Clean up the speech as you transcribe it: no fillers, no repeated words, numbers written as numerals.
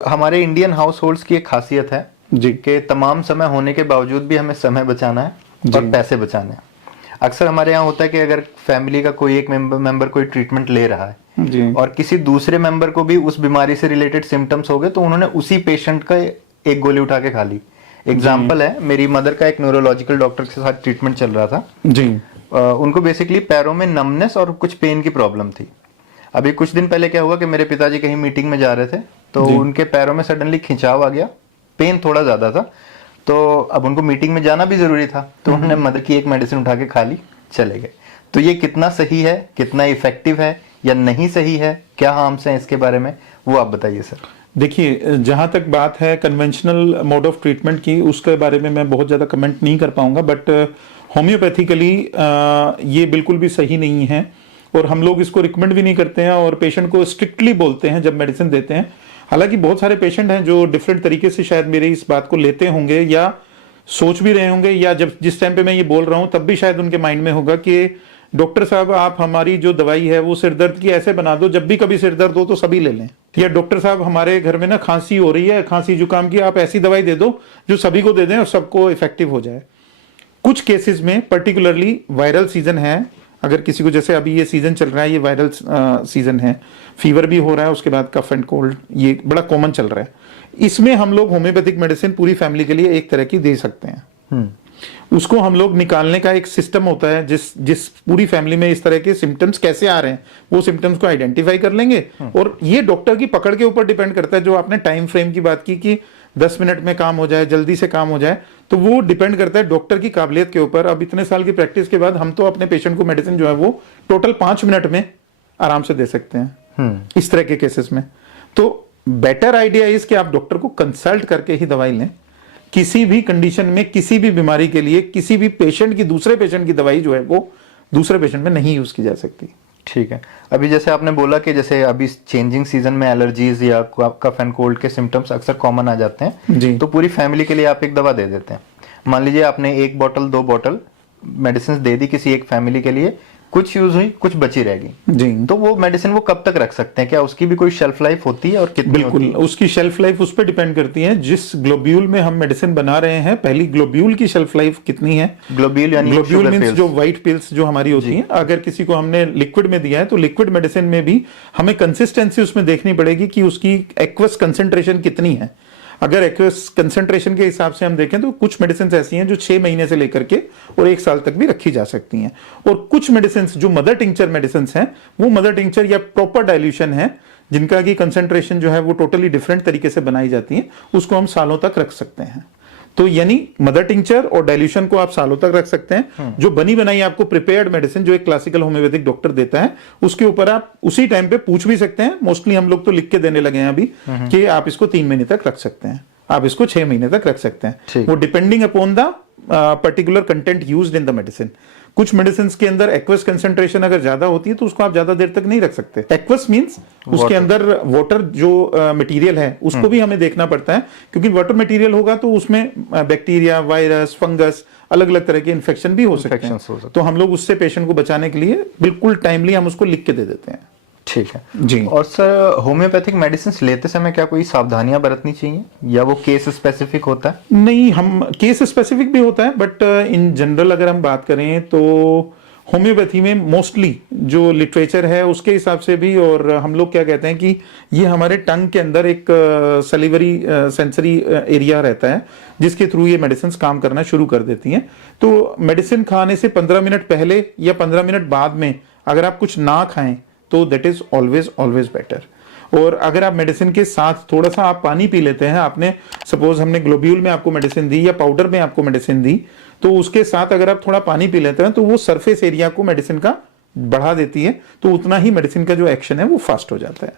हमारे Indian house holds की एक खासियत है जी कि तमाम समय होने के बावजूद भी हमें समय बचाना है और जी पैसे बचाने हैं। अक्सर हमारे यहाँ होता है कि अगर फैमिली का कोई एक मेंबर कोई ट्रीटमेंट ले रहा है जी और किसी दूसरे मेंबर को भी उस बीमारी से रिलेटेड सिम्टम्स हो गए तो उन्होंने उसी पेशेंट का एक गोली उठा के खा ली। एग्जाम्पल है, मेरी मदर का एक न्यूरोलॉजिकल डॉक्टर के साथ ट्रीटमेंट चल रहा था। जी उनको बेसिकली पैरों में नमनेस और कुछ पेन की प्रॉब्लम थी। अभी कुछ दिन पहले क्या हुआ कि मेरे पिताजी कहीं मीटिंग में जा रहे थे तो जी उनके पैरों में सडनली खिंचाव आ गया, पेन थोड़ा ज्यादा था। तो अब उनको मीटिंग में जाना भी जरूरी था तो उन्होंने मदर की एक मेडिसिन उठा के खा ली, चले गए। तो ये कितना सही है, कितना इफेक्टिव है या नहीं सही है, क्या हार्म्स हैं इसके बारे में, वो आप बताइए सर। देखिए, जहाँ तक बात है कन्वेंशनल मोड ऑफ ट्रीटमेंट की, उसके बारे में मैं बहुत ज़्यादा कमेंट नहीं कर पाऊंगा, बट होम्योपैथिकली ये बिल्कुल भी सही नहीं है और हम लोग इसको रिकमेंड भी नहीं करते हैं और पेशेंट को स्ट्रिक्टली बोलते हैं जब मेडिसिन देते हैं। हालांकि बहुत सारे पेशेंट हैं जो डिफरेंट तरीके से शायद मेरे इस बात को लेते होंगे या सोच भी रहे होंगे, या जब जिस टाइम पे मैं ये बोल रहा हूँ तब भी शायद उनके माइंड में होगा कि डॉक्टर साहब आप हमारी जो दवाई है वो सिर दर्द की ऐसे बना दो जब भी कभी सिर दर्द हो तो सभी ले लें, या डॉक्टर साहब हमारे घर में ना खांसी हो रही है, खांसी जुकाम की, आप ऐसी दवाई दे दो जो सभी को दे दें और सबको इफेक्टिव हो जाए। कुछ केसेस में पर्टिकुलरली वायरल सीजन है, अगर किसी को, जैसे अभी ये सीजन चल रहा है, ये वायरल सीजन है, फीवर भी हो रहा है, उसके बाद कफ एंड कोल्ड ये बड़ा कॉमन चल रहा है, इसमें हम लोग होम्योपैथिक मेडिसिन पूरी फैमिली के लिए एक तरह की दे सकते हैं। उसको हम लोग निकालने का एक सिस्टम होता है, जिस पूरी फैमिली में इस तरह के सिम्टम्स कैसे आ रहे हैं वो सिम्टम्स को आइडेंटिफाई कर लेंगे। और ये डॉक्टर की पकड़ के ऊपर डिपेंड करता है, जो आपने टाइम फ्रेम की बात की कि 10 मिनट में काम हो जाए, जल्दी से काम हो जाए, तो वो डिपेंड करता है डॉक्टर की काबिलियत के ऊपर। अब इतने साल की प्रैक्टिस के बाद हम तो अपने पेशेंट को मेडिसिन जो है वो टोटल 5 मिनट में आराम से दे सकते हैं इस तरह के केसेस में। तो बेटर आइडिया इज कि आप डॉक्टर को कंसल्ट करके ही दवाई लें। किसी भी कंडीशन में, किसी भी बीमारी के लिए, किसी भी पेशेंट की दूसरे पेशेंट की दवाई जो है वो दूसरे पेशेंट में नहीं यूज की जा सकती। ठीक है। अभी जैसे आपने बोला कि जैसे अभी चेंजिंग सीजन में एलर्जीज या कफ एंड कोल्ड के सिम्टम्स अक्सर कॉमन आ जाते हैं जी तो पूरी फैमिली के लिए आप एक दवा दे देते हैं। मान लीजिए आपने 1 बॉटल 2 बॉटल मेडिसिन दे दी किसी एक फैमिली के लिए, कुछ यूज हुई, कुछ बची रहेगी जी, तो वो मेडिसिन वो कब तक रख सकते हैं? क्या उसकी भी कोई शेल्फ लाइफ होती है और कितनी बिल्कुल होती है? उसकी शेल्फ लाइफ उस पर डिपेंड करती है जिस ग्लोब्यूल में हम मेडिसिन बना रहे हैं, पहली ग्लोब्यूल की शेल्फ लाइफ कितनी है। ग्लोब्यूल यानी ग्लोब्यूल sugar मींस pills। जो व्हाइट पिल्स जो हमारी होती हैं, अगर किसी को हमने लिक्विड में दिया है तो लिक्विड मेडिसिन में भी हमें कंसिस्टेंसी उसमें देखनी पड़ेगी कि उसकी एक्वस कंसेंट्रेशन कितनी है। अगर एक्वस कंसेंट्रेशन के हिसाब से हम देखें तो कुछ मेडिसिन ऐसी हैं जो 6 महीने से लेकर के और 1 साल तक भी रखी जा सकती हैं, और कुछ मेडिसिन जो मदर टिंचर मेडिसिन हैं वो मदर टिंचर या प्रॉपर डाइल्यूशन है, जिनका की कंसेंट्रेशन जो है वो टोटली डिफरेंट तरीके से बनाई जाती है, उसको हम सालों तक रख सकते हैं। तो यानी मदर टिंचर और डाइल्यूशन को आप सालों तक रख सकते हैं। जो बनी बनाई आपको प्रिपेयर्ड मेडिसिन जो एक क्लासिकल होम्योपैथिक डॉक्टर देता है, उसके ऊपर आप उसी टाइम पे पूछ भी सकते हैं। मोस्टली हम लोग तो लिख के देने लगे हैं अभी कि आप इसको 3 महीने तक रख सकते हैं, आप इसको 6 महीने तक रख सकते हैं, वो depending upon the particular content used in the medicine. कुछ मेडिसिन के अंदर एक्वस कंसेंट्रेशन अगर ज्यादा होती है तो उसको आप ज्यादा देर तक नहीं रख सकते। एक्वस मींस उसके अंदर वाटर जो मटेरियल है उसको भी हमें देखना पड़ता है, क्योंकि वाटर मटेरियल होगा तो उसमें बैक्टीरिया, वायरस, फंगस, अलग अलग तरह के इन्फेक्शन भी हो सकते हैं। तो हम लोग उससे पेशेंट को बचाने के लिए बिल्कुल टाइमली हम उसको लिख के दे देते हैं। ठीक है जी। और सर, होम्योपैथिक मेडिसिन लेते समय क्या कोई सावधानियां बरतनी चाहिए या वो केस स्पेसिफिक होता है? नहीं, हम केस स्पेसिफिक भी होता है, बट इन जनरल अगर हम बात करें तो होम्योपैथी में मोस्टली जो लिटरेचर है उसके हिसाब से भी, और हम लोग क्या कहते हैं कि ये हमारे टंग के अंदर एक सलिवरी सेंसरी एरिया रहता है जिसके थ्रू ये मेडिसिन काम करना शुरू कर देती हैं। तो मेडिसिन खाने से 15 मिनट पहले या 15 मिनट बाद में अगर आप कुछ ना खाएं तो दैट इज ऑलवेज बेटर। और अगर आप मेडिसिन के साथ थोड़ा सा आप पानी पी लेते हैं, आपने सपोज हमने ग्लोब्यूल में आपको मेडिसिन दी या पाउडर में आपको मेडिसिन दी, तो उसके साथ अगर आप थोड़ा पानी पी लेते हैं तो वो सरफेस एरिया को मेडिसिन का बढ़ा देती है, तो उतना ही मेडिसिन का जो एक्शन है वो फास्ट हो जाता है।